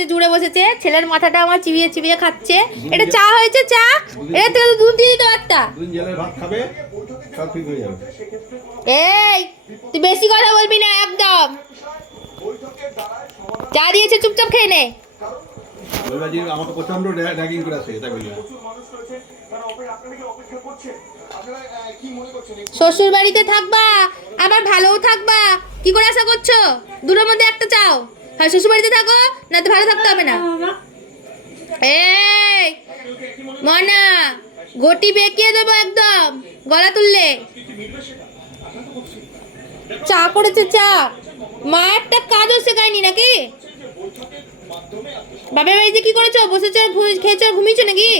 বসে জুড়ে বসেছে, ছেলের মাথাটা আমার চিবিয়ে চিবিয়ে খাচ্ছে। এটা চা হয়েছে, চা এটা তো দুধ দিয়ে দিতে পারতা। দুই জেলের ভাত খাবে, সব ঠিক হয়ে যাবে। এই তুই বেশি কথা বলবি না একদম। চা দিয়েছে, চুপচাপ খেয়ে নে। বলবা যে আমাকে প্রচন্ড র্যাগিং করে আছে, এটা বলবা। শ্বশুর বাড়িতে থাকবা আবার ভালোও থাকবা, কি করে আশা করছো? দুটোর মধ্যে একটা চাও, হয় শ্বশুর বাড়িতে থাকো না তো ভালো থাকতে হবে না। এই মনা, গটি বেঁকিয়ে দেবো একদম গলা তুললে। চা করেছে, চা মা একটা কাজও শেখায়নি নাকি? বাবার বাড়িতে কি করেছো? বসেছো, খেয়েছো, ঘুমিয়েছো নাকি?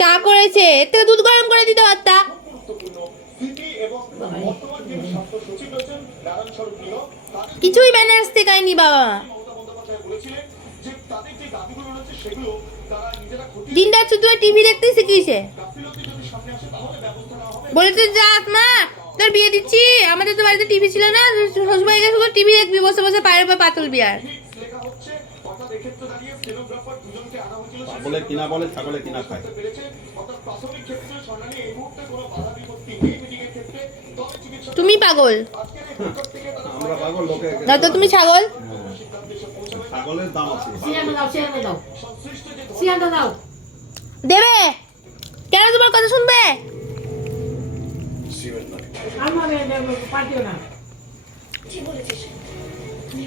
চা করেছে, এতে দুধ গরম করে দিতে পারতা। কিছুই ম্যানার্স শেখায়নি বাবা। দিনটা শুধু টিভি দেখতেই শিখিয়েছে। বলেছে যাক মা তোর বিয়ে দিচ্ছি, আমাদের তো বাড়িতে টিভি ছিল না, শ্বশুরবাড়ি গিয়ে শুধু টিভি দেখবি বসে বসে, পায়ের উপর পা তুলবি। আর বলে কিনা বলে, ছাগলে কিনা খায়। তুমি পাগল, আমরা পাগল, লোকে না তো তুমি ছাগল। ছাগলের দাম আছে। দেবে কেন? তোমার কথা শুনবে? আমার পাঠিও না। কি বলেছিস?